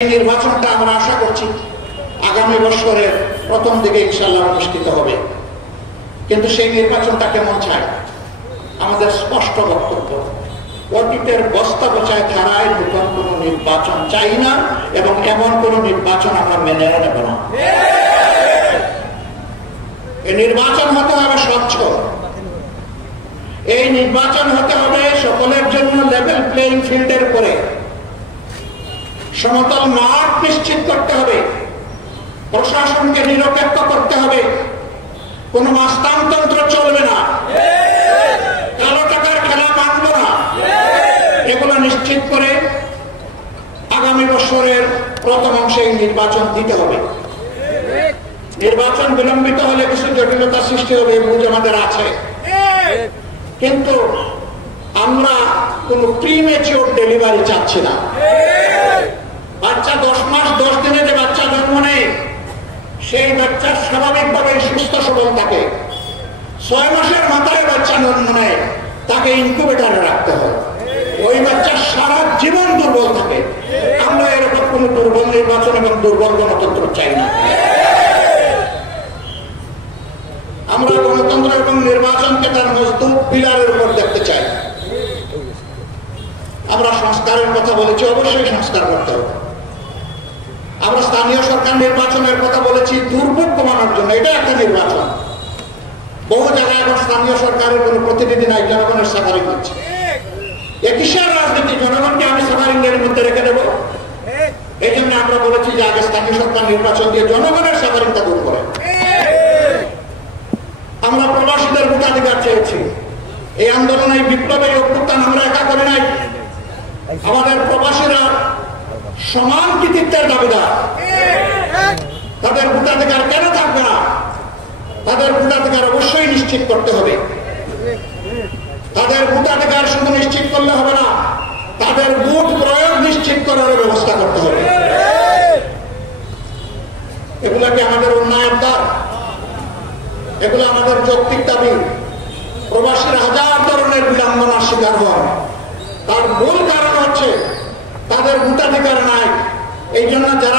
নির্বাচনটা আমরা আশা করছি আগামী বছরের প্রথম দিকে ইনশাআল্লাহ অনুষ্ঠিত হবে। কিন্তু সেই নির্বাচনটা কেমন চাই আমাদের স্পষ্ট বক্তব্য, অতীতের বস্তা পচায় ধারায় নতুন কোনো নির্বাচন চাই না এবং এমন কোনো নির্বাচন আমরা মেনে নেব না। এই নির্বাচন হতে হবে স্বচ্ছ, এই নির্বাচন হতে হবে সকলের জন্য লেভেল প্লেইং ফিল্ডের উপরে, সমতল মাঠ নিশ্চিত করতে হবে, প্রশাসনকে নিরপেক্ষ করতে হবে, কোন মাস্তানতন্ত্র চলবে না, কালো টাকার খেলা মানব না। এগুলো নিশ্চিত করে আগামী বছরের প্রথম অংশে নির্বাচন দিতে হবে। নির্বাচন বিলম্বিত হলে কিছু জটিলতা সৃষ্টি হবে, বুঝ আমাদের আছে, কিন্তু আমরা কোন প্রিমেচিওর ডেলিভারি চাচ্ছি না। বাচ্চা 10 মাস 10 দিনে যে বাচ্চা জন্ম নেয় সেই বাচ্চা স্বাভাবিকভাবে সুস্থ সবল থাকে। 6 মাসের মাথায় বাচ্চা জন্ম নেয় তাকে ইনকিউবেটরে রাখতে হয়, ওই বাচ্চা সারা জীবন দুর্বল থাকে। আমরা এরকম কোন দুর্বল নির্বাচন এবং দুর্বল গণতন্ত্র চাই না। আমরা গণতন্ত্র এবং নির্বাচনকে তার মজবুত পিলারের উপর দেখতে চাই। আমরা সংস্কারের কথা বলেছি, অবশ্যই সংস্কার করতে হবে। আমরা স্থানীয় সরকার নির্বাচনের কথা বলেছি দুর্ভোগ কমানোর জন্য, এটা একটা নির্বাচন। বহু জায়গায় এখন স্থানীয় সরকারের কোন প্রতিনিধি নাই, জনগণের সাফারিং হচ্ছে। কিসের রাজনীতি? জনগণকে আমি সাফারিং এর মধ্যে রেখে দেবো? এই জন্য আমরা বলেছি যে আগে স্থানীয় সরকার নির্বাচন দিয়ে জনগণের সাফারিংটা দূর করে। আমরা প্রবাসীদের ভোটাধিকার চেয়েছি। এই আন্দোলন, এই বিপ্লবের অভ্যুত্থান আমরা একা করে নাই। আমাদের প্রবাসীরা সমান কৃতিত্বের দাবিদার। তাদের ভোটাধিকার কেন থাকবে না? তাদের ভোটাধিকার অবশ্যই নিশ্চিত করতে হবে। তাদের ভোটাধিকার শুধু নিশ্চিত করলে হবে না, তাদের ভোট প্রয়োগ নিশ্চিত করার ব্যবস্থা করতে হবে। এগুলো কি আমাদের উন্নয়ন দাবি? এগুলো আমাদের যৌক্তিক দাবি। প্রবাসীর হাজার ধরনের বিড়ম্বনার শিকার হন, তার মূল কারণ হচ্ছে তাদের ভোটাধিকার নাই। এই জন্য যারা